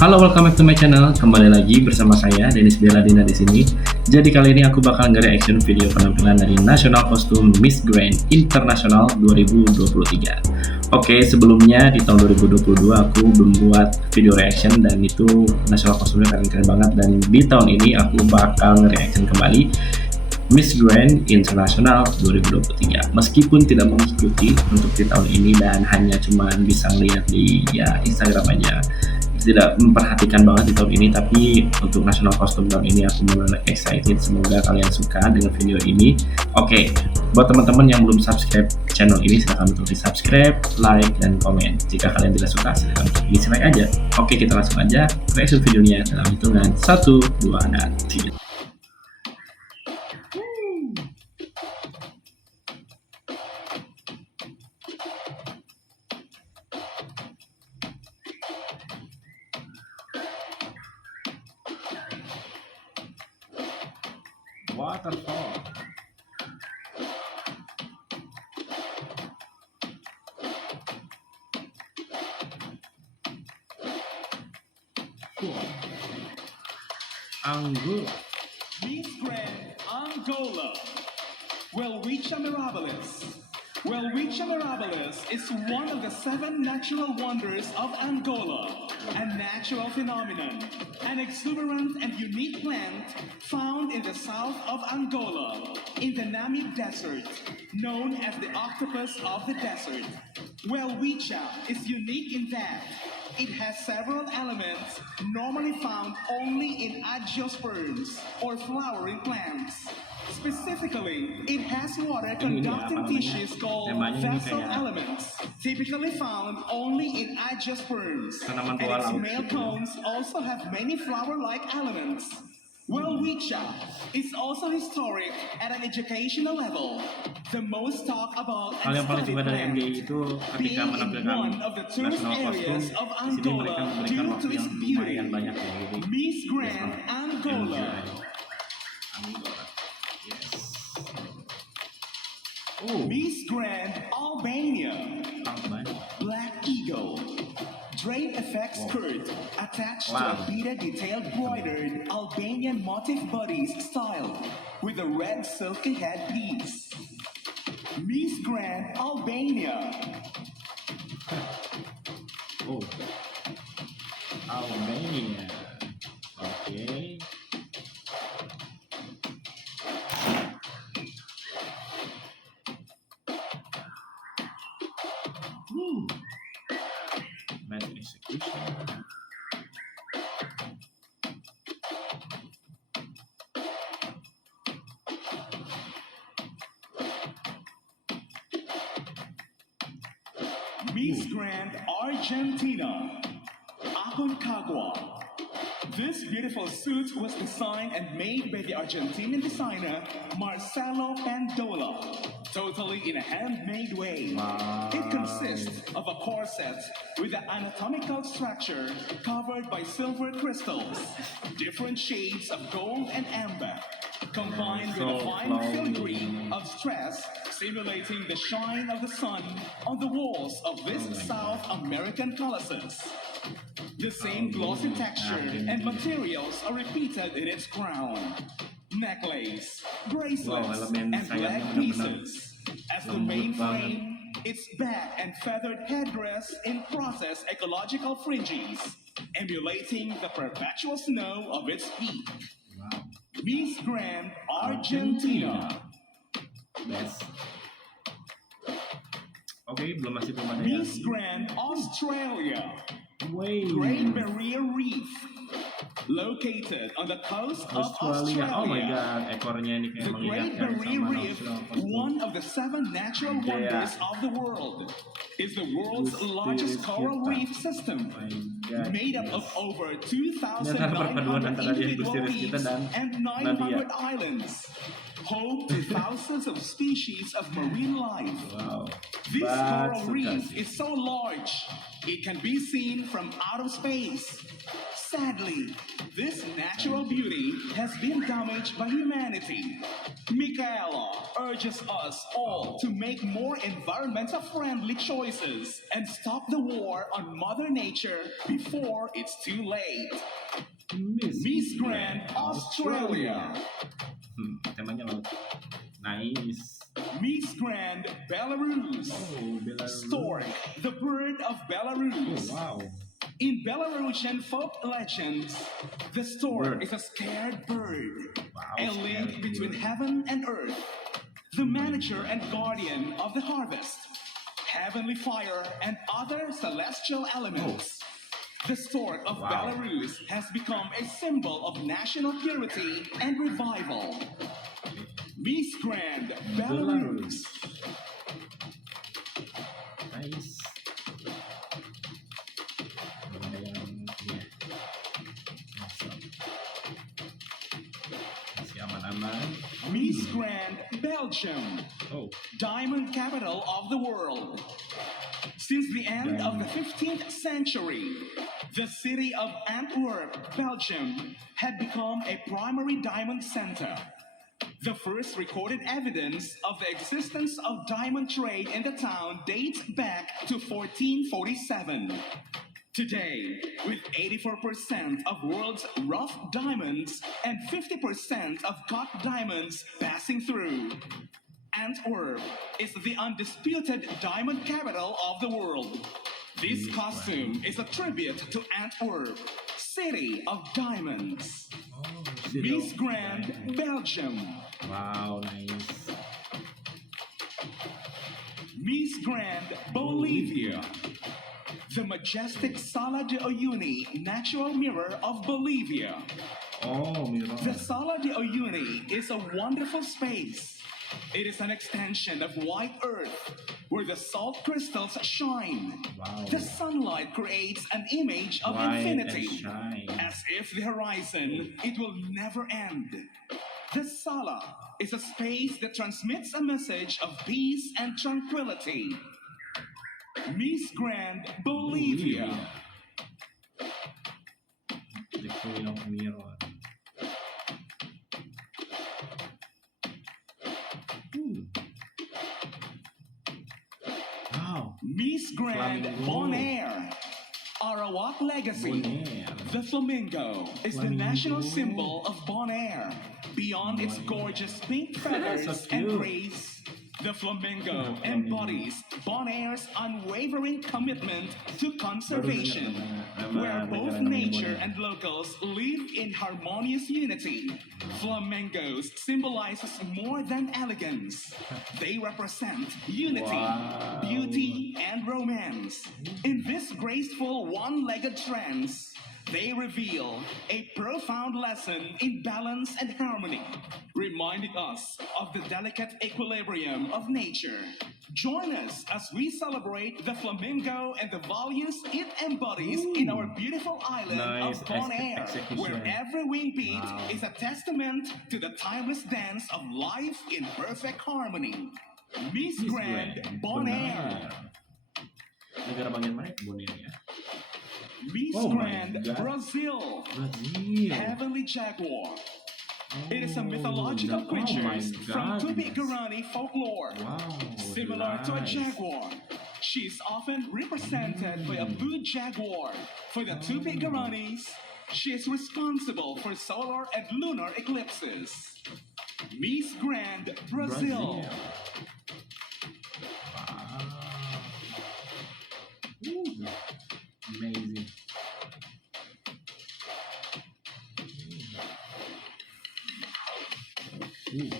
Halo, welcome back to my channel. Kembali lagi bersama saya Dennis Beladina di sini. Jadi kali ini aku bakal nge-reaction video penampilan dari National Costume Miss Grand International 2023. Oke, sebelumnya di tahun 2022 aku belum buat video reaction dan itu National Costume keren-keren banget, dan di tahun ini aku bakal nge-reaction kembali Miss Grand International 2023. Meskipun tidak mengikuti untuk di tahun ini dan hanya cuman bisa lihat di Instagram aja, tidak memperhatikan banget di tahun ini, tapi untuk National Costume tahun ini aku benar-benar excited. Semoga kalian suka dengan video ini. Oke, buat teman-teman yang belum subscribe channel ini, silahkan untuk di subscribe, like, dan komen. Jika kalian tidak suka, silahkan dislike aja. Oke, kita langsung aja reaction videonya dalam hitungan 1, 2, dan 3. Waterfall. Angola. Miss Grand Angola. Welwitschia mirabilis. Welwitschia mirabilis is one of the 7 natural wonders of Angola, a natural phenomenon, an exuberant and unique plant found in the south of Angola, in the Namib Desert, known as the octopus of the desert. Welwitschia is unique in that it has several elements normally found only in angiosperms or flowering plants. Specifically, it has water-conducting tissues called vessel elements, typically found only in angiosperms, and its male cones also have many flower-like elements. Welwitschia is also historic at an educational level. The most talked about and studied plant, being in one of the tourist areas of Angola due to its beauty. Miss Grand Angola. Miss Grand Albania. Black Eagle. Drain effect skirt attached to a beaded detailed broidered Albanian motif bodice style with a red silky headpiece. Miss Grand Albania. Oh, Albania. Okay. Woo. Nice execution. Miss Grand Argentina. Aconcagua. This beautiful suit was designed and made by the Argentinian designer Marcelo Pandola, totally in a handmade way. It consists of a corset with an anatomical structure covered by silver crystals, different shades of gold and amber, combined with a fine filigree of stress simulating the shine of the sun on the walls of this South American colossus. The same glossy texture and materials are repeated in its crown, necklace, bracelets, and leg pieces. As the main frame, its back and feathered headdress in process ecological fringes, emulating the perpetual snow of its peak. Miss Grand Argentina. Best. Oke, belum ada Miss Grand Australia. Great Barrier Reef, located on the coast of Australia. Oh my god, ekornya ini kayak the Great Barrier Reef, one of the 7 natural wonders of the world, is the world's largest coral reef system, made up of over 2,900 individual reefs and 900 islands, home to thousands of species of marine life. This coral reef is so large, it can be seen from outer space. Sadly, This natural beauty has been damaged by humanity. Michaela urges us all to make more environmental friendly choices and stop the war on Mother Nature before it's too late. Miss Grand Australia. Temanya laut. Nice. Miss Grand Belarus. Oh, Belarus. Stork, the bird of Belarus. Oh, wow. In Belarusian folk legends, the stork Bird. is a scared bird, Wow, a link scared between bird. heaven and earth, the manager and guardian of the harvest, heavenly fire, and other celestial elements. The stork of Wow. Belarus has become a symbol of national purity and revival. Miss Grand Belarus. Nice. Ada yang ya. Masih aman-aman. Miss Grand Belgium. Oh, Diamond capital of the world. Since the end of the 15th century, the city of Antwerp, Belgium, had become a primary diamond center. The first recorded evidence of the existence of diamond trade in the town dates back to 1447. Today, with 84% of world's rough diamonds and 50% of cut diamonds passing through, Antwerp is the undisputed diamond capital of the world. This costume is a tribute to Antwerp, city of diamonds. oh, Miss Grand Belgium. Wow, nice. Miss Grand Bolivia. The majestic Sala de Uyuni natural mirror of Bolivia. Oh, mirror. The Sala de Uyuni is a wonderful space. It is an extension of white earth where the salt crystals shine. Wow. The sunlight creates an image of White and infinity, shine. as if the horizon it will never end. The Sala is a space that transmits a message of peace and tranquility. Miss Grand Bolivia. The Queen of Mirror. Ooh. Wow. Miss Grand Flamingo. Bonaire. Arawak Legacy. Bonaire. The flamingo is the Flamingo. national symbol of Bonaire. Beyond its gorgeous pink feathers So and cute. grace, the flamingo Flamingo. embodies Bonaire's unwavering commitment to conservation, where both nature and locals live in harmonious unity. Flamingos symbolizes more than elegance. They represent unity, Wow. beauty, and romance. In this graceful one-legged trance, they reveal a profound lesson in balance and harmony, reminding us of the delicate equilibrium of nature. Join us as we celebrate the flamingo and the values it embodies in our beautiful island Nice of Bonaire, execution. where every wing beat Wow. is a testament to the timeless dance of life in perfect harmony. Miss Grand Bonaire. Negara bagian mana itu Bonaire ya? Miss Oh my Grand God. Brazil. Brazil. Heavenly Jaguar. It is a Oh, mythological oh my creature from God. Tupi-Guarani folklore. Wow. Similar to a nice. jaguar, she is often represented by a blue jaguar. For the Tupi-Guaranis, she is responsible for solar and lunar eclipses. Miss Grand Brazil. Wow. Ooh, amazing. Ooh.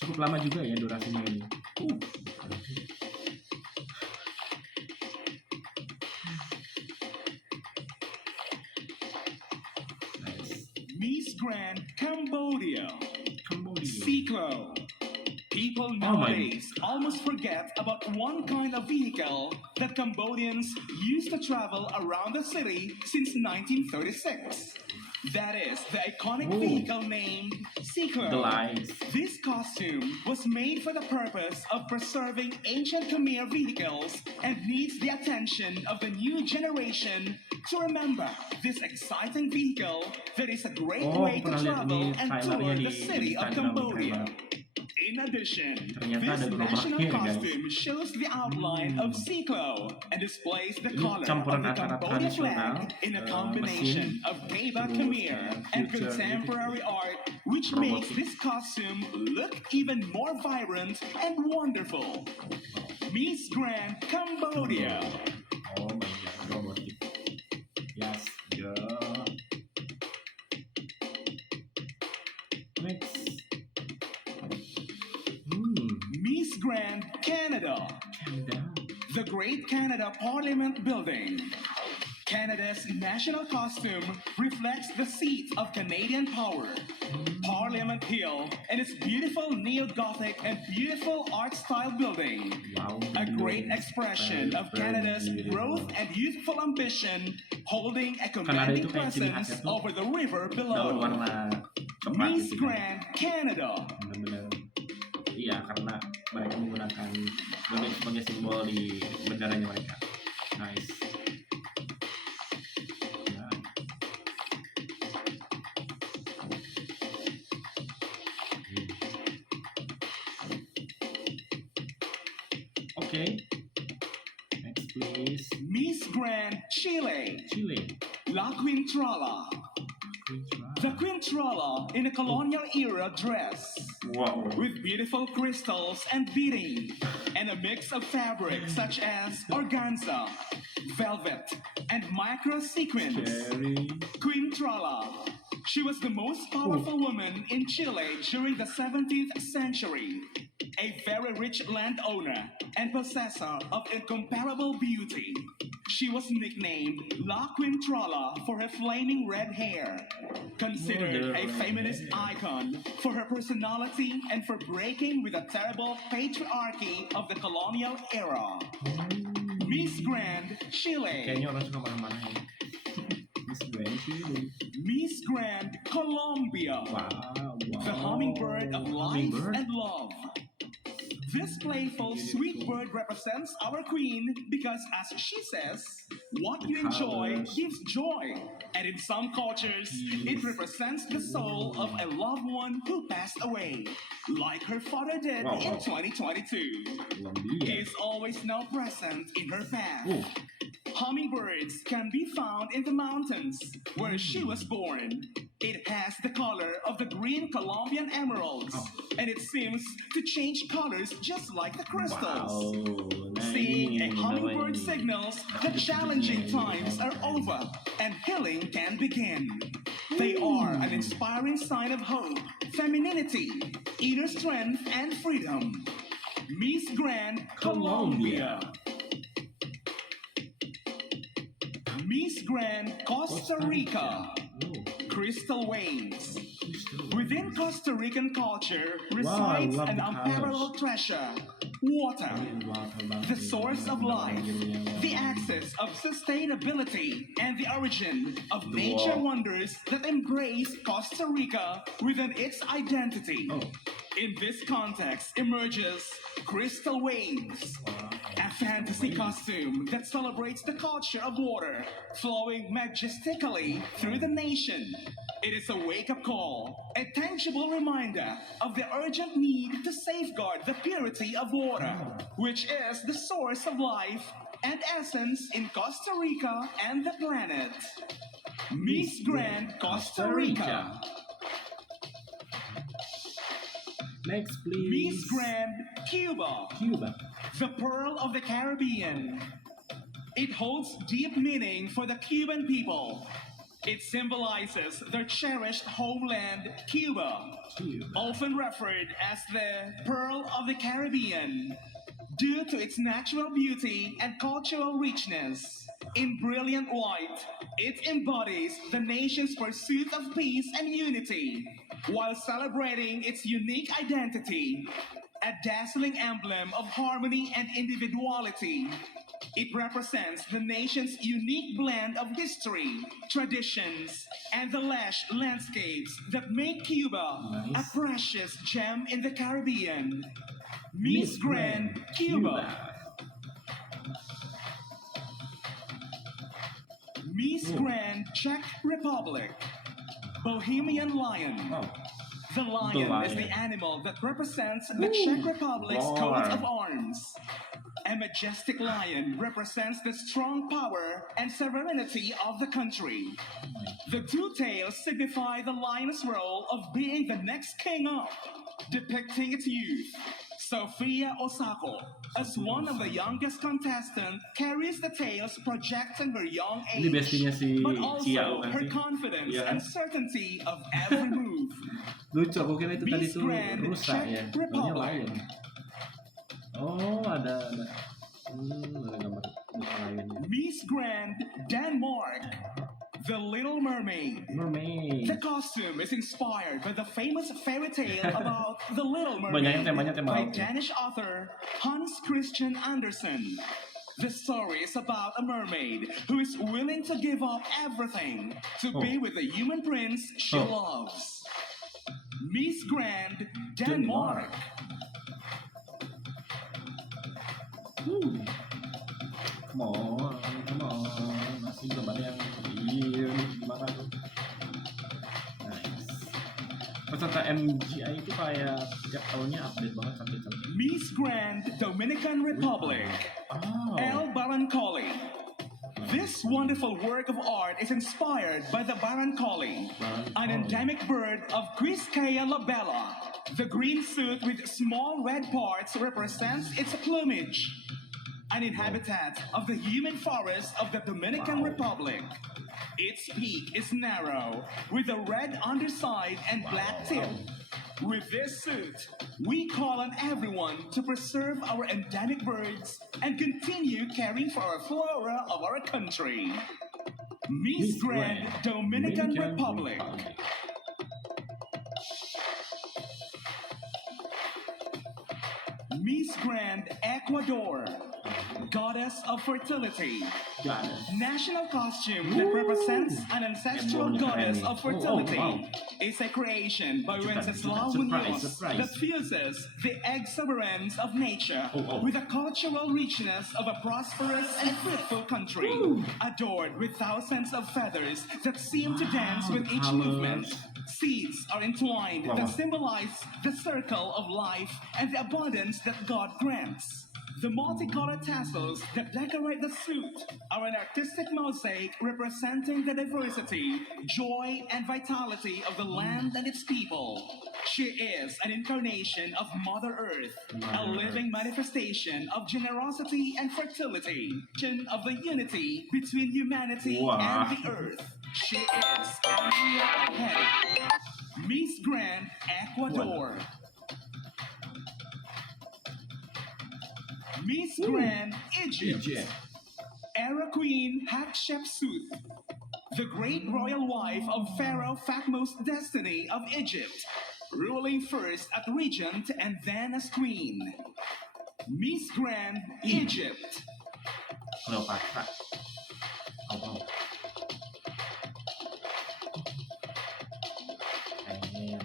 Cukup lama juga ya durasinya ini. Nice. Miss Grand Cambodia. Cambodia. Ciclo. People my nowadays almost forget about one kind of vehicle that Cambodians used to travel around the city since 1936. That is the iconic Ooh. vehicle named Ciclo. The lights. This costume was made for the purpose of preserving ancient Khmer vehicles and needs the attention of the new generation to remember this exciting vehicle that is a great Oh, way to pernah lihat travel nih and trailernya tour di the city of Instagram, Cambodia. keren banget. In addition, Ternyata this ada national gerobaknya, guys. costume shows the outline of Ciclo and displays the Ini color of campuran the antara Cambodia tradisional, flag in a mesin, combination of Geba terus, Khmer and future contemporary art, which robotic. makes this costume look even more vibrant and wonderful. Miss Grand Cambodia. Oh my god, robotic. Yes, girl. Next. Miss Grand Canada. Canada. The Great Canada Parliament Building. Canada's national costume reflects the seat of Canadian power. Parliament Hill and its beautiful neo-Gothic and beautiful art style building. Wow, A the great building is expression of very Canada's beautiful. growth and youthful ambition, holding a Kanada commanding itu kayak ciri khasnya presence tuh over the river daun below. warna coklat Miss gitu kan. Grand Canada. Bener-bener. Iya, karena mereka menggunakan daun sebagai simbol di negaranya mereka. Nice. Nah. Oke. Next please. Miss Grand Chile. Chile. La Quintrala. The Quintrala in a colonial era dress. Wow. With beautiful crystals and beading, and a mix of fabrics such as organza, velvet, and micro sequins. Scary. Queen Trala. She was the most powerful woman in Chile during the 17th century. A very rich landowner and possessor of incomparable beauty. She was nicknamed La Quintrala for her flaming red hair. Considered a feminist icon for her personality and for breaking with the terrible patriarchy of the colonial era. Miss Grand Chile. Kayaknya orang suka marah-marah ya. Miss Grand Chile. Miss Grand Colombia. Wow. The hummingbird of life Hummingbird? and love. This playful, sweet bird represents our queen because, as she says, what you enjoy Colors. gives joy. And in some cultures, it represents the soul of a loved one who passed away, like her father did Wow, in wow. 2022. He Colombia. is always now present in her path. Oh, Hummingbirds can be found in the mountains where she was born. It has the color of the green Colombian emeralds, Oh. and it seems to change colors just like the crystals. wow. Nah, Seeing ini a hummingbird namanya. signals that challenging times are over and healing can begin. They are an inspiring sign of hope, femininity, inner strength, and freedom. Miss Grand Colombia. Miss Grand Costa Rica. Oh, Crystal Waves. crystal. Within Costa Rican culture resides love an the unparalleled treasure, water. Wow, The source of life, the axis of sustainability, and the origin of nature Wow. wonders that embrace Costa Rica within its identity. Oh, In this context emerges Crystal Waves, a fantasy costume that celebrates the culture of water flowing majestically through the nation. It is a wake-up call, a tangible reminder of the urgent need to safeguard the purity of water, which is the source of life and essence in Costa Rica and the planet. Miss Grand Costa Rica. next please. Miss Grand Cuba. Cuba. The Pearl of the Caribbean. It holds deep meaning for the Cuban people. It symbolizes their cherished homeland, Cuba, Cuba. often referred as the Pearl of the Caribbean, due to its natural beauty and cultural richness. In brilliant white, it embodies the nation's pursuit of peace and unity, while celebrating its unique identity, a dazzling emblem of harmony and individuality. It represents the nation's unique blend of history, traditions, and the lush landscapes that make Cuba Nice. a precious gem in the Caribbean. Miss Grand Cuba. Miss Oh. Grand Czech Republic. Bohemian Lion. Oh, The lion, lion. is the animal that represents the Ooh, Czech Republic's coat roar. of arms. A majestic lion represents the strong power and sovereignty of the country. The two tails signify the lion's role of being the next king up, depicting its youth. Sophia Osako, as one of the youngest contestants, carries the tails projecting her young Ini age, bestinya si but Xiao also kan her sih? confidence Iya kan? and certainty of every move. Lucu, aku kira itu tadi Miss tuh Grand rusa Czech ya. Taunya Republic. lion. Oh, ada gambar rusa lionnya. Miss Grand Denmark, The Little Mermaid. Mermaid. The costume is inspired by the famous fairy tale about The Little Banyak Mermaid yang tema by laut. Danish author Hans Christian Andersen. The story is about a mermaid who is willing to give up everything to be with the human prince she Oh. loves. Miss Grand Denmark. Come on. Masih gambarnya yang iya, gimana tuh? Nice. Peserta MGI itu kayak tiap tahunnya update banget cantik-cantik. Miss Grand Dominican Republic. Oh. El Barancoli. This wonderful work of art is inspired by the Barancoli, an endemic bird of Quisqueya labella. The green suit with small red parts represents its plumage, an inhabitant of the human forest of the Dominican Republic. Its beak is narrow, with a red underside and black tip. With this suit, we call on everyone to preserve our endemic birds and continue caring for our flora of our country. Miss Grand Dominican Republic. Miss Grand Ecuador, Goddess of Fertility. Goddess. National costume that represents an ancestral Emblem goddess keren nih. of fertility. Oh, wow. Is a creation by Cepat, Wenceslao cepat. Munoz Surprise. that fuses the exuberance of nature Oh. with the cultural richness of a prosperous and fruitful country, adored with thousands of feathers that seem to dance with each colors. movement. Seeds are entwined Wow. that symbolize the circle of life and the abundance that God grants. The multicolored tassels that decorate the suit are an artistic mosaic representing the diversity, joy, and vitality of the land and its people. She is an incarnation of Mother Earth, a living manifestation of generosity and fertility, of the unity between humanity Wow. and the earth. She is Andrea Ojeda, Miss Grand Ecuador. Miss Grand Egypt. Era Queen Hatshepsut, the great royal wife of Pharaoh Thutmose's destiny of Egypt, ruling first as regent and then as queen. Miss Grand Egypt. Cleopatra. Oh. Damn.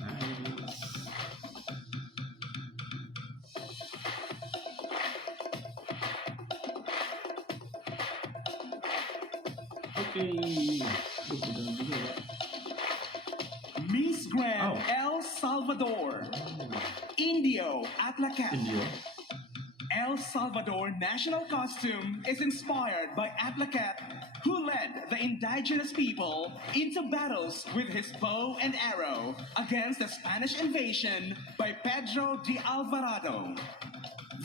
Nice. Oke. Udah juga ya. Miss Grand Oh. El Salvador. Indio Atlacat. Indio. El Salvador national costume is inspired by Atlacat, who led the indigenous people into battles with his bow and arrow against the Spanish invasion by Pedro de Alvarado.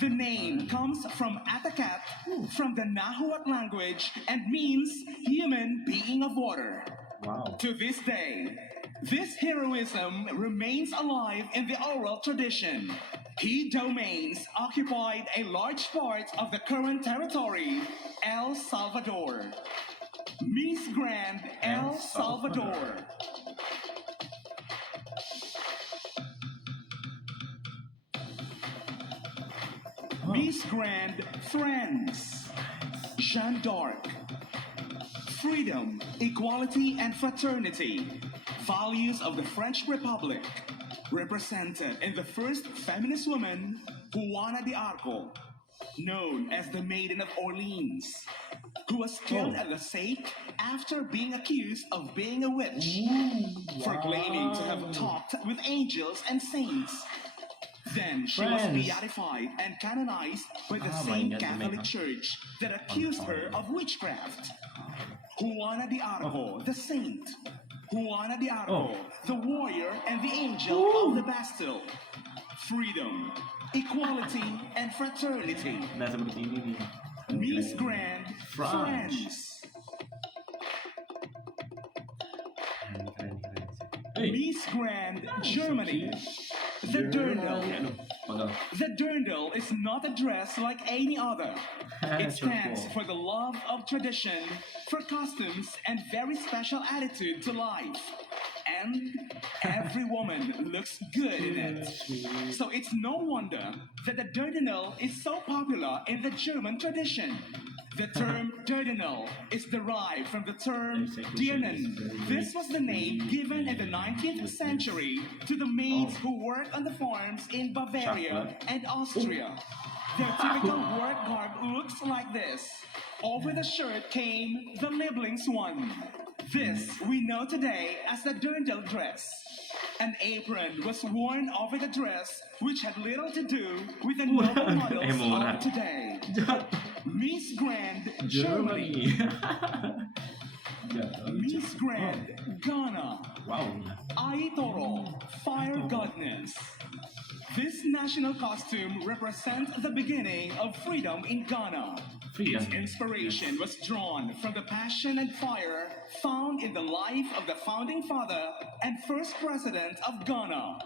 The name comes from Atacat, from the Nahuatl language, and means human being of water. Wow. To this day, this heroism remains alive in the oral tradition. He domains occupied a large part of the current territory, El Salvador. Miss Grand El Salvador. Miss Grand France. Jeanne d'Arc. Freedom, equality, and fraternity. Values of the French Republic. Represented in the first feminist woman, Juana de Arco, known as the Maiden of Orleans, who was killed at the stake after being accused of being a witch for claiming to have talked with angels and saints. Then she was Friends. beatified and canonized by the Oh my same God, Catholic Jamaica. Church that accused her of witchcraft. Juana de Arco, the saint. Juana de Arco, the warrior and the angel of the Bastille. Freedom, equality, and fraternity. Nah, seperti ini nih. Miss Grand France. Keren. Hey. Miss Grand Germany. The Dirndl. Aduh, pegel. The Dirndl is not a dress like any other. It stands Cukup. for the love of tradition, for costumes, and very special attitude to life. And every woman looks good in it. So it's no wonder that the Dirndl is so popular in the German tradition. The term Dirndl is derived from the term Dirnen. This was the name given in the 19th century to the maids who worked on the farms in Bavaria and Austria. Their typical work garb looks like this. Over the shirt came the Lieblingsone. This we know today as the Dirndl dress. An apron was worn over the dress, which had little to do with the noble models of today. Miss Grand Germany. Miss Grand Ghana. Wow. Aitoro, fire goddess. This national costume represents the beginning of freedom in Ghana. Freedom. Its inspiration was drawn from the passion and fire found in the life of the founding father and first president of Ghana,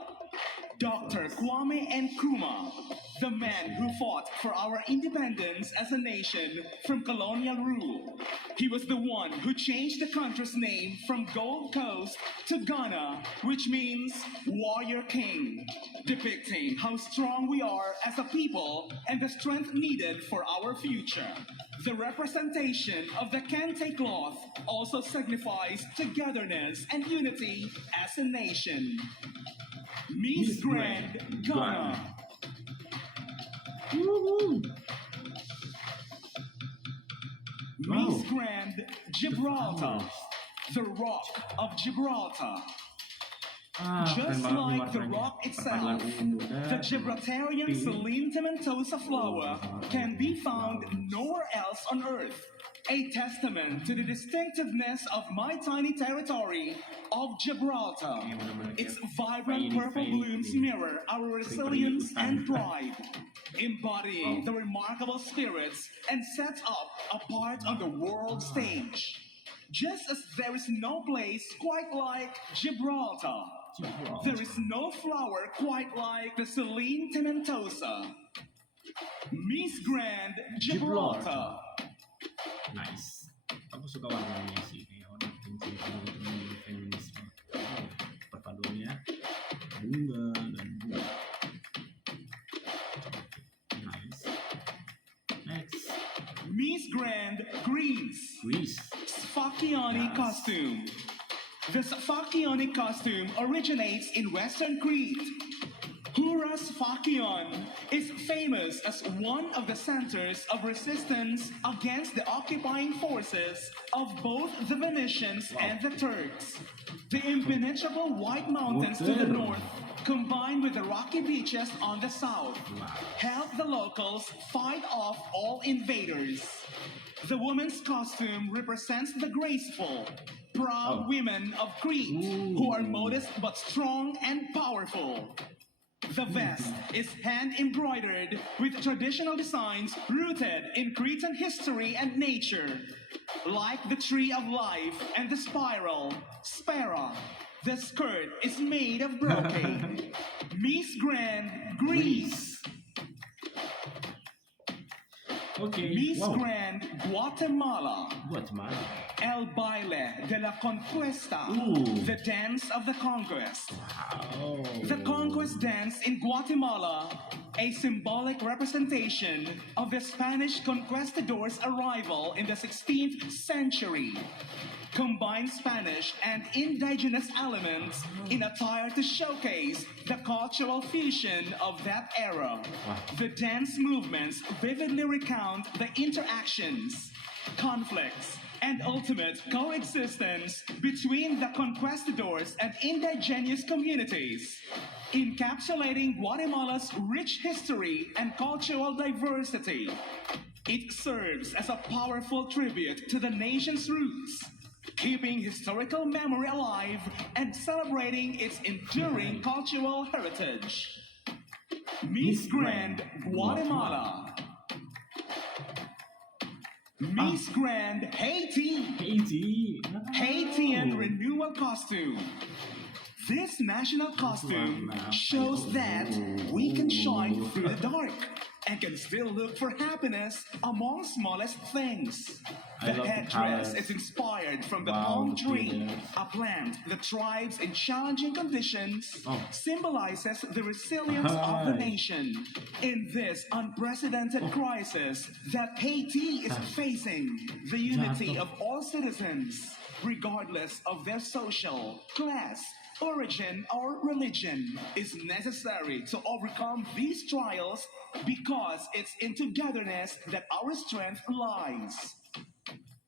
Dr. Kwame Nkrumah, the man who fought for our independence as a nation from colonial rule. He was the one who changed the country's name from Gold Coast to Ghana, which means Warrior King, depicting how strong we are as a people and the strength needed for our future. The representation of the kente cloth also signifies togetherness and unity as a nation. Miss Grand Ghana. Woohoo. Miss Grand Gibraltar. The Rock of Gibraltar. Just like the rock itself, the Gibraltarian Celine Tomentosa flower can be found nowhere else on earth. A testament to the distinctiveness of my tiny territory of Gibraltar. Its vibrant purple blooms mirror our resilience and pride, embodying the remarkable spirits and sets up apart on the world stage. Just as there is no place quite like Gibraltar, there is no flower quite like the Celine Tomentosa. Miss Grand Gibraltar. Nice. Aku suka warnanya sih, kayak warna feminisme. Perpaduannya bunga dan bunga. Nice. Next. Miss Grand Greece. Greece. Sfakiani costume. The Sfakiani costume originates in Western Crete. Hura Sfakion is famous as one of the centers of resistance against the occupying forces of both the Venetians and the Turks. The impenetrable white mountains to the north, combined with the rocky beaches on the south, help the locals fight off all invaders. The woman's costume represents the graceful, proud women of Crete who are modest but strong and powerful. The vest is hand embroidered with traditional designs rooted in Cretan history and nature, like the tree of life and the spiral, spera, The skirt is made of brocade. Miss Grand Greece. Oke. Miss Wow. Grand Guatemala. Guatemala. El Baile de la Conquista. Ooh. The dance of the conquest. Wow. The conquest dance in Guatemala, a symbolic representation of the Spanish conquistadors' arrival in the 16th century, combines Spanish and indigenous elements in attire to showcase the cultural fusion of that era. Wow. The dance movements vividly recount the interactions, conflicts, and ultimate coexistence between the conquistadors and indigenous communities, encapsulating Guatemala's rich history and cultural diversity. It serves as a powerful tribute to the nation's roots, keeping historical memory alive and celebrating its enduring cultural heritage. Miss Grand Guatemala. Miss Grand Haiti. Haiti. Haitian renewal costume. This national costume shows that we can shine through the dark and can still look for happiness among smallest things. I The love the headdress colors. is inspired from the Wow, palm the tree, colors. a plant that thrives in challenging conditions, Oh. symbolizes the resilience of the Hi. nation in this unprecedented crisis that Haiti is facing. The unity Jatuh. of all citizens, regardless of their social, class, origin, or religion, is necessary to overcome these trials because it's in togetherness that our strength lies.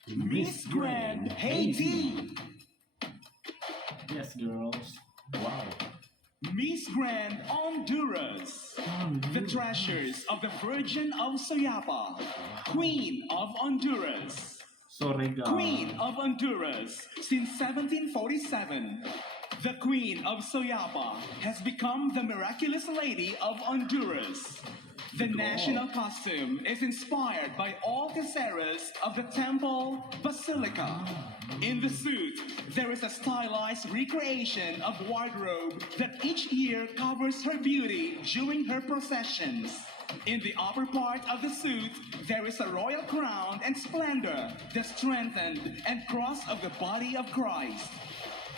Miss Grand Haiti. Yes, girls. Wow. Miss Grand Honduras. The treasures of the Virgin of Soyapa, Queen of Honduras. Sorega. Queen of Honduras since 1747. The Queen of Soyapa has become the miraculous lady of Honduras. The national costume is inspired by all caseras of the temple basilica. In the suit, there is a stylized recreation of wardrobe that each year covers her beauty during her processions. In the upper part of the suit, there is a royal crown and splendor, the strengthened and cross of the body of Christ.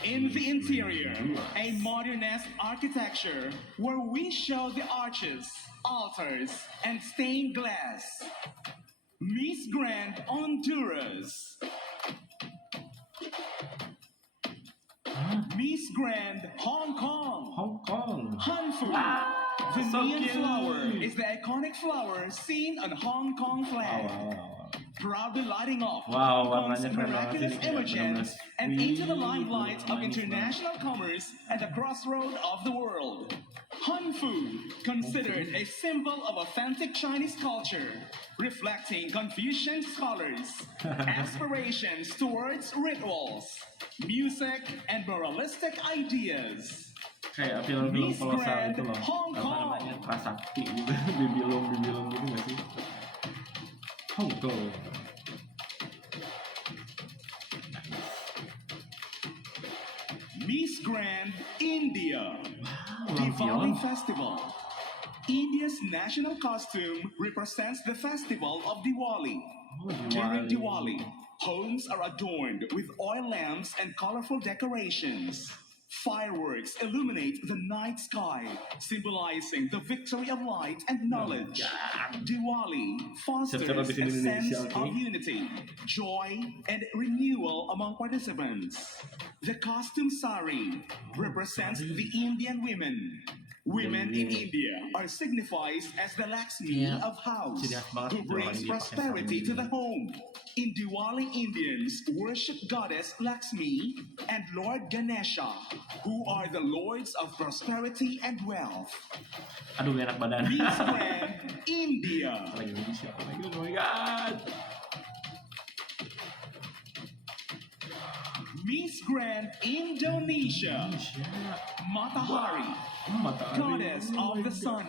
In the interior, a modernist architecture where we show the arches, altars, and stained glass. Miss Grand Honduras. Miss Grand Hong Kong. Hong Kong. Hanfu. The so neon cute. flower is the iconic flower seen on Hong Kong flag. Wow. Proudly lighting up Wow, Hong Kong's warnanya keren banget miraculous ini, kayak emergence bener-bener and into the sweet, limelight of manis international commerce at the crossroad of the world. Hanfu, considered a symbol of authentic Chinese culture, reflecting Confucian scholars' aspirations towards rituals, music, and moralistic ideas. Kayak film-film Miss kolosal Grand itu loh. Hong Apa Kong. namanya? Prasakti gitu. Bibilong gitu gak sih? Hong Kong. Miss Grand India. Wow, Diwali lampion. Festival. India's national costume represents the festival of Diwali. Oh, During Diwali, homes are adorned with oil lamps and colorful decorations. Fireworks illuminate the night sky, symbolizing the victory of light and knowledge. Diwali fosters Siap-siap a habis ini sense Indonesia, of oke? unity, joy, and renewal among participants. The costume sari represents the Indian women. Women in India are signified as the Lakshmi Yeah. of house, Ciri khas banget who itu orang brings India pakai prosperity sarung to gitu. the home. In Diwali, Indians worship goddess Lakshmi and Lord Ganesha, who are the lords of prosperity and wealth. Aduh, gak enak badan. Miss Grand India. Lagi Indonesia. Oh my god. Miss Grand Indonesia. Indonesia. Matahari, Matahari. goddess Oh of my the God. sun.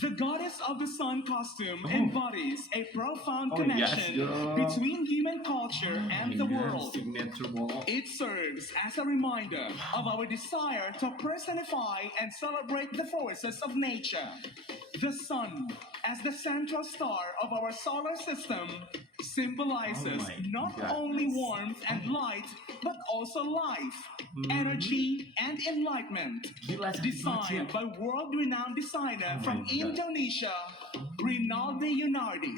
The Goddess of the Sun costume embodies a profound Oh, yes, connection girl. between human culture and the Yes, world. signature wall. It serves as a reminder of our desire to personify and celebrate the forces of nature. The sun, as the central star of our solar system, symbolizes Oh my not God. only warmth and light, but also life, energy, and enlightenment. Gila, Designed by world-renowned designer Oh from my God. Indonesia, Rinaldi Yunardi.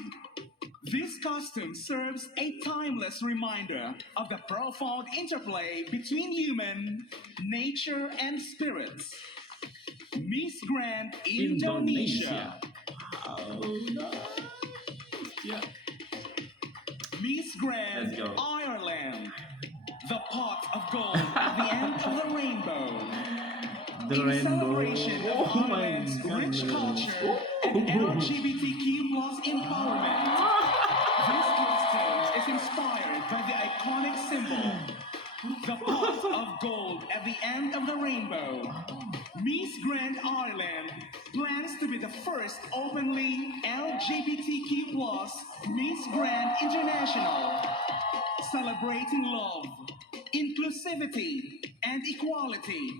This costume serves a timeless reminder of the profound interplay between human, nature, and spirits. Miss Grand Indonesia. Oh, nice. Yeah. Miss Grand Let's go. Ireland. The pot of gold at the end of the rainbow. The In rainbow. celebration of Oh my Ireland's rich goodness. culture and LGBTQ plus empowerment. This costume is inspired by the iconic symbol, the pot of gold at the end of the rainbow. Miss Grand Ireland plans to be the first openly LGBTQ plus Miss Grand International, celebrating love, inclusivity, and equality.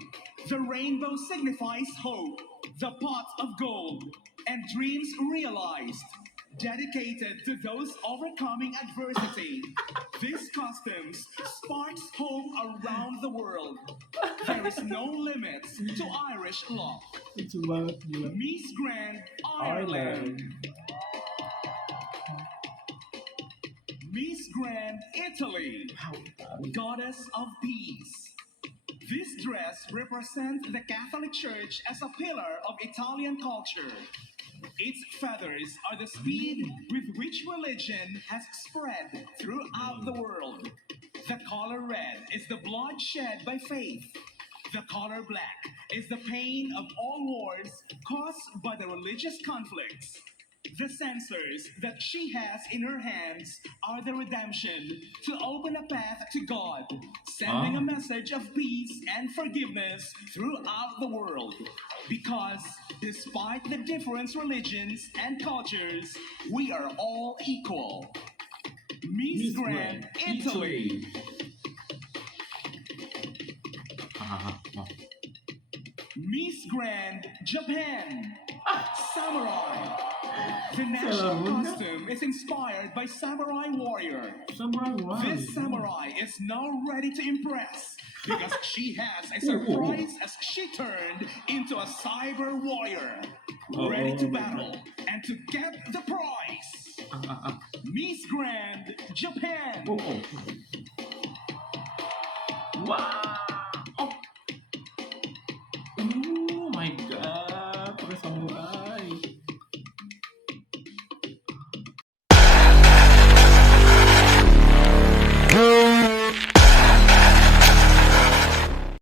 The rainbow signifies hope, the pot of gold, and dreams realized. Dedicated to those overcoming adversity, this costume sparks hope around the world. There is no limit to Irish love. Lucu banget gila. Miss Grand Ireland. Miss Grand Italy. Goddess of Peace. This dress represents the Catholic Church as a pillar of Italian culture. Its feathers are the speed with which religion has spread throughout the world. The color red is the blood shed by faith. The color black is the pain of all wars caused by the religious conflicts. The censers that she has in her hands are the redemption to open a path to God, sending a message of peace and forgiveness throughout the world. Because despite the different religions and cultures, we are all equal. Miss Grand Italy. Miss Grand Japan. Samurai. The national Sailor Moon. costume is inspired by Samurai Warrior. Samurai Warrior. This samurai is now ready to impress because she has a surprise as she turned into a cyber warrior. Ready to battle and to get the prize. Miss Grand Japan. Wow.